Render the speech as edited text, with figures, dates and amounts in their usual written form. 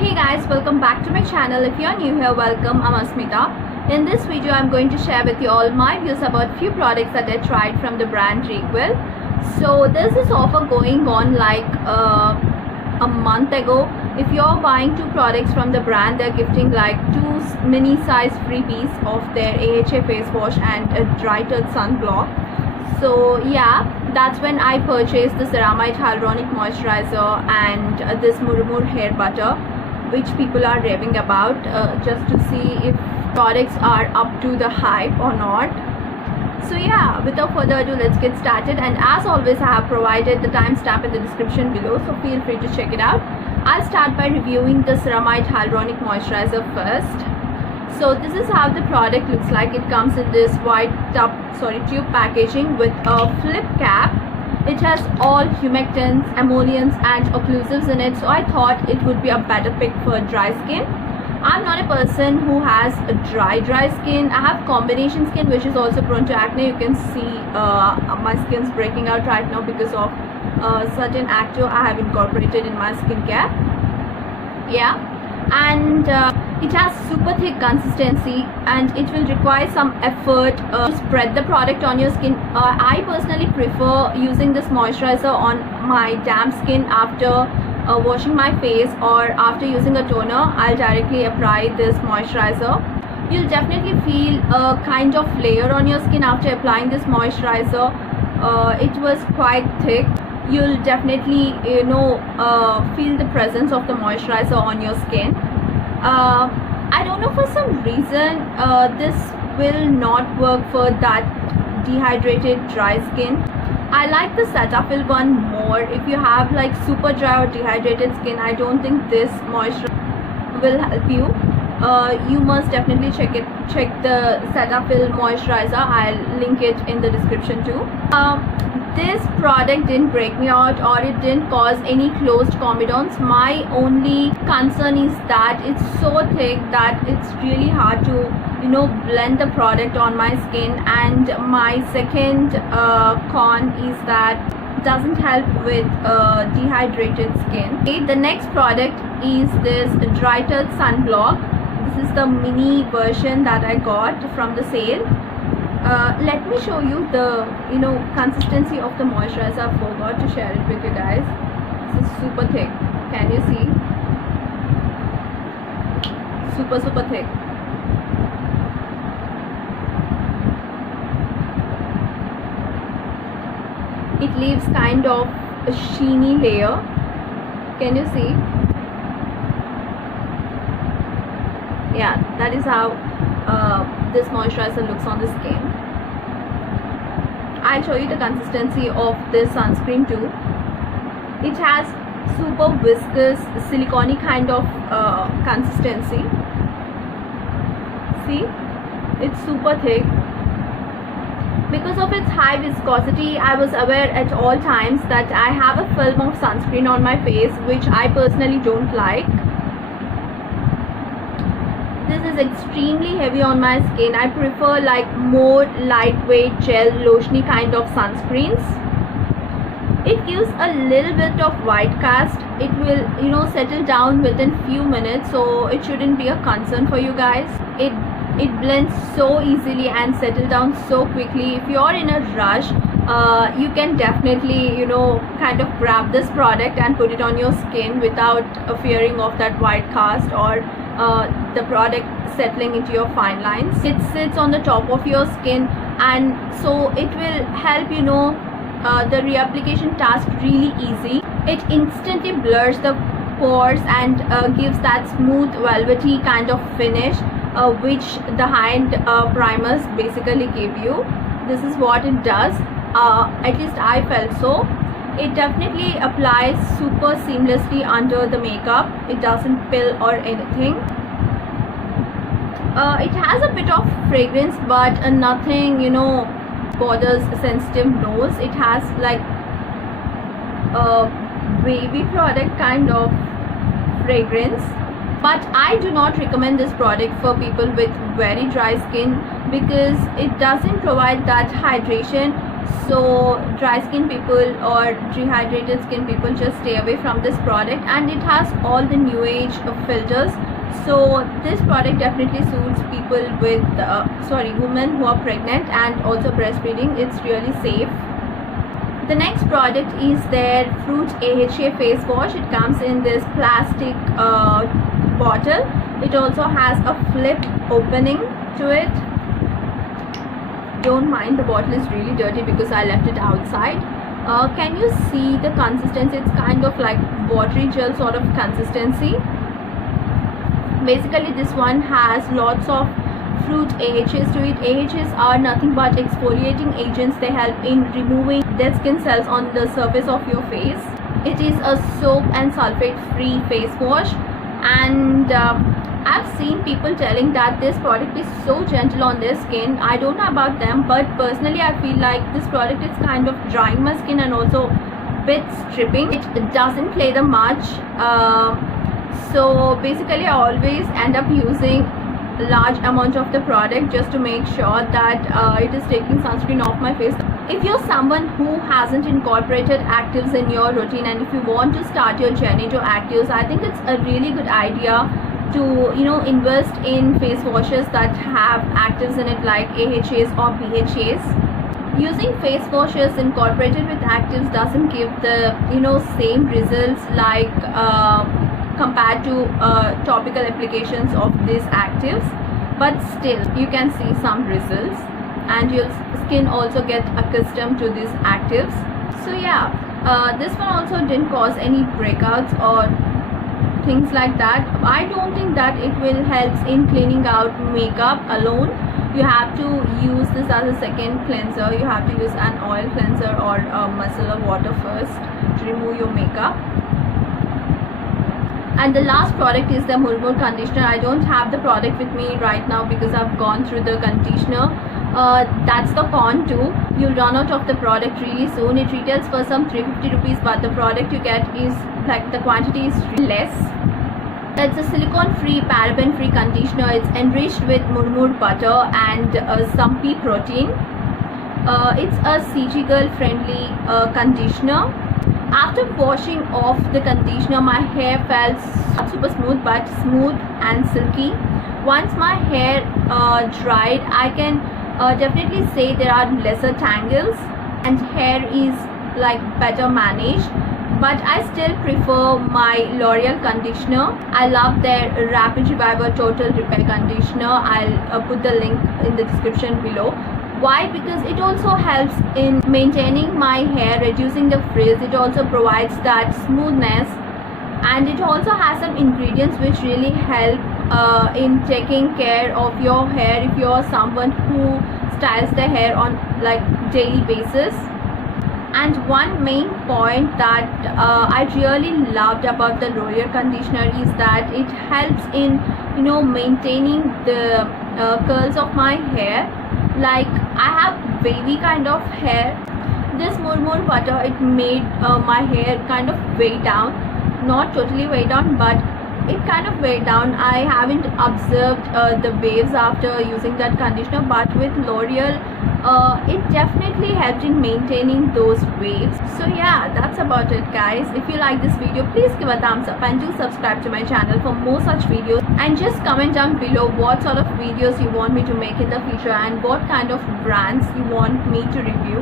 Hey guys, welcome back to my channel. If you're new here, welcome. I'm Asmita. In this video, I'm going to share with you all my views about few products that I tried from the brand Requel. So there's this offer going on like a month ago. If you're buying two products from the brand, they're gifting like two mini size freebies of their AHA face wash and a dry touch sunblock. So yeah, that's when I purchased the Ceramide Hyaluronic Moisturizer and this Murmur hair butter, which people are raving about, just to see if products are up to the hype or not. So yeah, without further ado, let's get started. And as always, I have provided the timestamp in the description below, so feel free to check it out. I'll start by reviewing the Ceramide Hyaluronic Moisturizer first. So this is how the product looks like. It comes in this white tube packaging with a flip cap. It has all humectants, emollients and occlusives in it, so I thought it would be a better pick for dry skin. I'm not a person who has a dry skin. I have combination skin which is also prone to acne. You can see my skin's breaking out right now because of certain active I have incorporated in my skincare. Yeah, and it has super thick consistency and it will require some effort to spread the product on your skin. I personally prefer using this moisturizer on my damp skin after washing my face, or after using a toner I'll directly apply this moisturizer. You'll definitely feel a kind of layer on your skin after applying this moisturizer. It was quite thick. You'll definitely feel the presence of the moisturizer on your skin. I don't know, for some reason this will not work for that dehydrated dry skin. I like the Cetaphil one more. If you have like super dry or dehydrated skin, I don't think this moisturizer will help you. You must definitely check the Cetaphil moisturizer. I'll link it in the description too. This product didn't break me out or it didn't cause any closed comedones. My only concern is that it's so thick that it's really hard to blend the product on my skin, and my second con is that it doesn't help with dehydrated skin. Okay, the next product is this Dry Touch Sunblock. This is the mini version that I got from the sale. Let me show you the consistency of the moisturizer. I forgot to share it with you guys. This is super thick. Can you see? Super thick. It leaves kind of a sheeny layer. Can you see? Yeah, that is how this moisturizer looks on the skin. I'll show you the consistency of this sunscreen too. It has super viscous, silicone kind of consistency. See, it's super thick. Because of its high viscosity, I was aware at all times that I have a film of sunscreen on my face, which I personally don't like. This is extremely heavy on my skin. I prefer like more lightweight gel lotiony kind of sunscreens. It gives a little bit of white cast. It will settle down within few minutes, so it shouldn't be a concern for you guys. It blends so easily and settle down so quickly. If you're in a rush, you can definitely kind of grab this product and put it on your skin without fearing of that white cast or the product settling into your fine lines. It sits on the top of your skin, and so it will help the reapplication task really easy. It instantly blurs the pores and gives that smooth velvety kind of finish which the high-end primers basically give you. This is what it does. At least I felt so. It definitely applies super seamlessly under the makeup. It doesn't pill or anything. It has a bit of fragrance, but nothing bothers sensitive nose. It has like a baby product kind of fragrance. But I do not recommend this product for people with very dry skin because it doesn't provide that hydration. So dry skin people or dehydrated skin people, just stay away from this product. And it has all the new age filters, so this product definitely suits people with women who are pregnant and also breastfeeding. It's really safe. The next product is their Fruit AHA face wash. It comes in this plastic bottle. It also has a flip opening to it. Don't mind, the bottle is really dirty because I left it outside. Can you see the consistency? It's kind of like watery gel sort of consistency. Basically this one has lots of fruit AHAs to it. AHAs are nothing but exfoliating agents. They help in removing dead skin cells on the surface of your face. It is a soap and sulfate free face wash, and I've seen people telling that this product is so gentle on their skin. I don't know about them, but personally I feel like this product is kind of drying my skin and also bit stripping. It doesn't play the much, so basically I always end up using a large amount of the product just to make sure that it is taking sunscreen off my face. If you're someone who hasn't incorporated actives in your routine, and if you want to start your journey to actives, I think it's a really good idea to invest in face washes that have actives in it, like AHAs or BHAs. Using face washes incorporated with actives doesn't give the same results like compared to topical applications of these actives, but still you can see some results and your skin also get accustomed to these actives. So yeah, this one also didn't cause any breakouts or things like that. I don't think that it will help in cleaning out makeup alone. You have to use this as a second cleanser. You have to use an oil cleanser or a micellar water first to remove your makeup. And the last product is the Murmur conditioner. I don't have the product with me right now because I've gone through the conditioner. That's the con too. You'll run out of the product really soon. It retails for some 350 rupees, but the product you get is like the quantity is less. It's a silicone free, paraben free conditioner. It's enriched with Murmur butter and some pea protein. It's a CG girl friendly conditioner. After washing off the conditioner, my hair felt super smooth, but smooth and silky. Once my hair dried, I can definitely say there are lesser tangles and hair is like better managed. But I still prefer my L'Oreal conditioner. I love their Rapid Reviver Total Repair conditioner. I'll put the link in the description below. Why? Because it also helps in maintaining my hair, reducing the frizz. It also provides that smoothness, and it also has some ingredients which really help in taking care of your hair if you're someone who styles their hair on like daily basis. And one main point that I really loved about the L'Oreal conditioner is that it helps in maintaining the curls of my hair. Like I have wavy kind of hair. This Murmur butter, it made my hair kind of weigh down, not totally weigh down, but it kind of weighed down. I haven't observed the waves after using that conditioner, but with L'Oreal it definitely helped in maintaining those waves. So yeah, that's about it guys. If you like this video, please give a thumbs up and do subscribe to my channel for more such videos, and just comment down below what sort of videos you want me to make in the future and what kind of brands you want me to review.